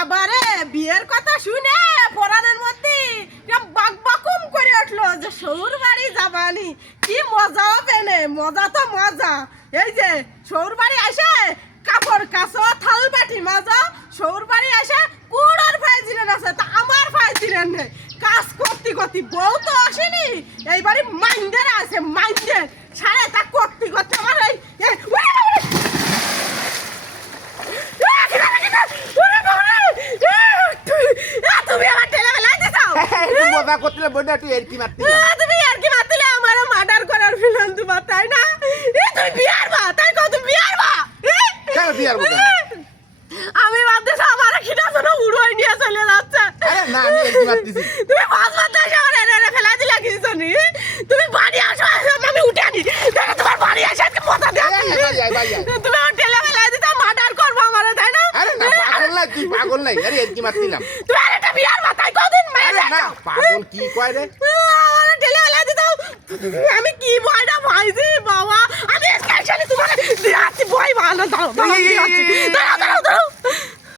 বাবারে বিয়ের কথা শুনে পরাণের মধ্যে বাকবাকুম করে উঠলো যে শ্বশুর বাড়ি যাবানি কি মজা হবে না মজা তো মজা এই যে শ্বশুর বাড়ি আসে কাপড় কাচো থাল বাটি মাজো শ্বশুর বাড়ি আসে কুড়ার ফাইজিলেন আছে তা আমার ফাইজিলেন নেই কাজ করতে করতে বউ তো আসেনি এই বাড়ি মাইন্ডের আছে মাইন্ডের সাড়ে তা করতে করতে আমার তুমি আমার ঠেলে বেলা দিছাও মজা করতে বইনা তুই এর কি মারতি তুমি আর কি মারছিলে আমার মার্ডার করার ফিল্ম তোমার তাই না তুই বিয়ার বা তাই কও তুমি বিয়ার বা কেন বিয়ার বউ আমি ভাবতেছি আমার খিদা যেন উড়োই নিয়ে চলে যাচ্ছে আরে না আমি এর কি মারতিছি তুমি পাঁচ বার দেশে আমার এনে ফেলা দিলা কিছু নি তুমি বাড়ি আসো আমি উঠে আনি দেখো তোমার বাড়ি আসে আজকে মজা দেয় তুমি আমার ঠেলে ফেলা দিতে মার্ডার করবো আমার তাই না আরে না পাগল না তুই পাগল নাই আরে এর কি মারতিলাম তুমি আর একটা বিয়ার বা তাই কদিন আরে না পাগল কি কয় রে ঠেলে ফেলা দিতে আমি কি বয়টা ভাইছি বাবা আমি স্পেশালি তোমার দিচ্ছি বই ভালো দাও দাও দাও